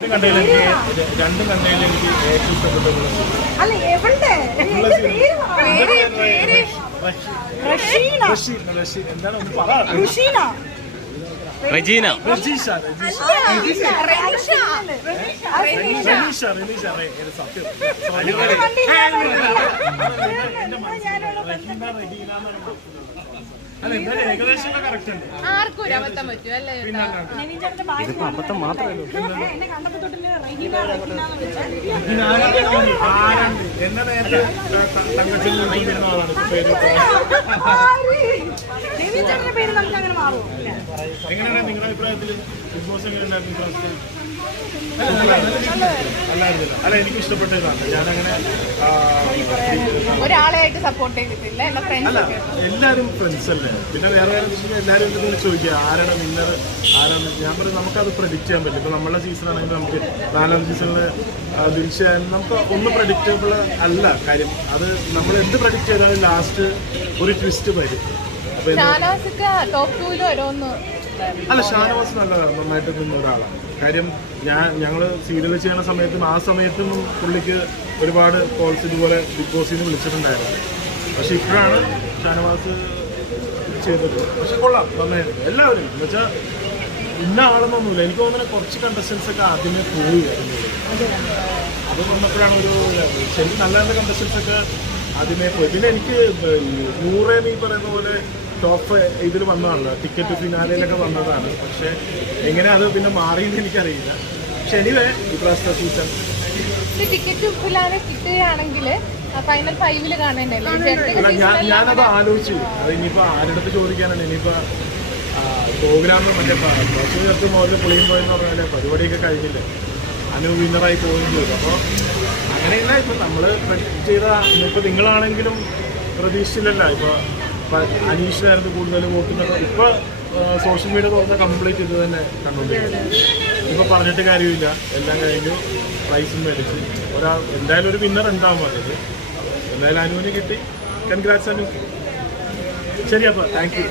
രണ്ടും കണ്ടതിൽ എനിക്ക് ഏറ്റവും ഇഷ്ടപ്പെട്ടത് എന്താണ് ഒന്ന് പറ. റെജീന അല്ല എന്തായാലും ഏകദേശം കറക്റ്റ് ഉണ്ട്. ഇതിപ്പോ അബദ്ധം മാത്രമല്ലോ. എന്നെ നേരത്തെ തങ്കച്ചിൽ വരുന്ന ആളാണ് എങ്ങനെയാണ് നിങ്ങളുടെ അഭിപ്രായത്തിൽ ബിഗ് ബോസ് എങ്ങനെയുണ്ടായിരുന്നു? അല്ലായിരുന്നില്ല. അല്ല എനിക്ക് ഇഷ്ടപ്പെട്ടതാണ്. ഞാനങ്ങനെ ഒരാളായിട്ട് സപ്പോർട്ട് ചെയ്തിട്ടില്ല. അല്ല എല്ലാവരും ഫ്രണ്ട്സ് അല്ലേ. പിന്നെ വേറെ എല്ലാവരും എന്തെങ്കിലും ചോദിക്കുക ആരാണ് വിന്നർ ആരാണ്. ഞാൻ പറയും നമുക്കത് പ്രഡിക്റ്റ് ചെയ്യാൻ പറ്റും. ഇപ്പൊ നമ്മളെ സീസൺ ആണെങ്കിൽ നമുക്ക് 4ാം സീസണിൽ തീർച്ചയായും നമുക്ക് ഒന്നും പ്രഡിക്റ്റബിൾ അല്ല കാര്യം. അത് നമ്മൾ എന്ത് പ്രഡിക്റ്റ് ചെയ്താലും ലാസ്റ്റ് ഒരു ട്വിസ്റ്റ് വരും. അല്ല ഷാനവാസ് നല്ലതാണ്, നന്നായിട്ട് നിന്ന ഒരാളാണ്. കാര്യം ഞങ്ങൾ സീരിയൽ ചെയ്യുന്ന സമയത്തും ആ സമയത്തും പുള്ളിക്ക് ഒരുപാട് കോൾസ് ഇതുപോലെ ബിഗ് ബോസിൽ നിന്ന് വിളിച്ചിട്ടുണ്ടായിരുന്നു. പക്ഷെ ഇപ്പോഴാണ് ഷാനവാസ് ചെയ്തത്. പക്ഷെ കൊള്ളാം, നന്നായിരുന്നു എല്ലാവരും. എന്ന് വെച്ചാൽ ഇന്ന ആളെന്നൊന്നുമില്ല. എനിക്ക് തോന്നുന്നത് കുറച്ച് കണ്ടസ്റ്റൻസ് ഒക്കെ ആദ്യമേ പോയി വരുന്നത്. അത് വന്നപ്പോഴാണ് ഒരു ശരിക്കും നല്ല നല്ല കണ്ടസ്റ്റൻസ് ഒക്കെ ആദ്യമേ പോയി. പിന്നെ എനിക്ക് 100 ഈ പറയുന്ന പോലെ ടോപ്പ് ഇതിൽ വന്നതാണല്ലോ, ടിക്കറ്റ് ഫിനാലയിലൊക്കെ വന്നതാണ്. പക്ഷെ എങ്ങനെ അത് പിന്നെ മാറിയെന്ന് എനിക്കറിയില്ല. പക്ഷെ എനിവേ ഈ പ്രാവശ്യത്തെ സീസൺ ടിക്കറ്റ് കിട്ടുകയാണെങ്കിൽ ഫൈനൽ 5 കാണേണ്ടല്ലോ. ഞാനത് ആലോചിച്ചു. അത് ഇനിയിപ്പോൾ ആരുടെ ചോദിക്കാനാണ്. ഇനിയിപ്പോൾ പ്രോഗ്രാം മറ്റേ ബസ് ചേർത്ത് മുതൽ പുളിയും പോയെന്ന് പറഞ്ഞാൽ പരിപാടിയൊക്കെ കഴിഞ്ഞില്ലേ, അനു വിന്നറായി പോവുകയും ചെയ്തു. അപ്പോൾ അങ്ങനെയല്ല ഇപ്പം നമ്മൾ പ്രഡിക്റ്റ് ചെയ്ത. ഇപ്പോൾ നിങ്ങളാണെങ്കിലും പ്രതീക്ഷിച്ചില്ലല്ല. ഇപ്പോൾ അനീഷിനായിരുന്നു കൂടുതൽ വോട്ടുന്നത്. ഇപ്പോൾ സോഷ്യൽ മീഡിയ തുറന്ന കംപ്ലീറ്റ് ഇത് തന്നെ കണ്ടുകൊണ്ടിരിക്കുന്നത്. ഇപ്പോൾ പറഞ്ഞിട്ട് കാര്യമില്ല, എല്ലാം കഴിഞ്ഞു, പ്രൈസും മേടിച്ച് എന്തായാലും ഒരു വിന്നർ ഉണ്ടാവും. അത് എന്തായാലും അനുവിന് കിട്ടി. കൺഗ്രാറ്റ്സ് അനു. ശരി അപ്പോൾ താങ്ക് യു.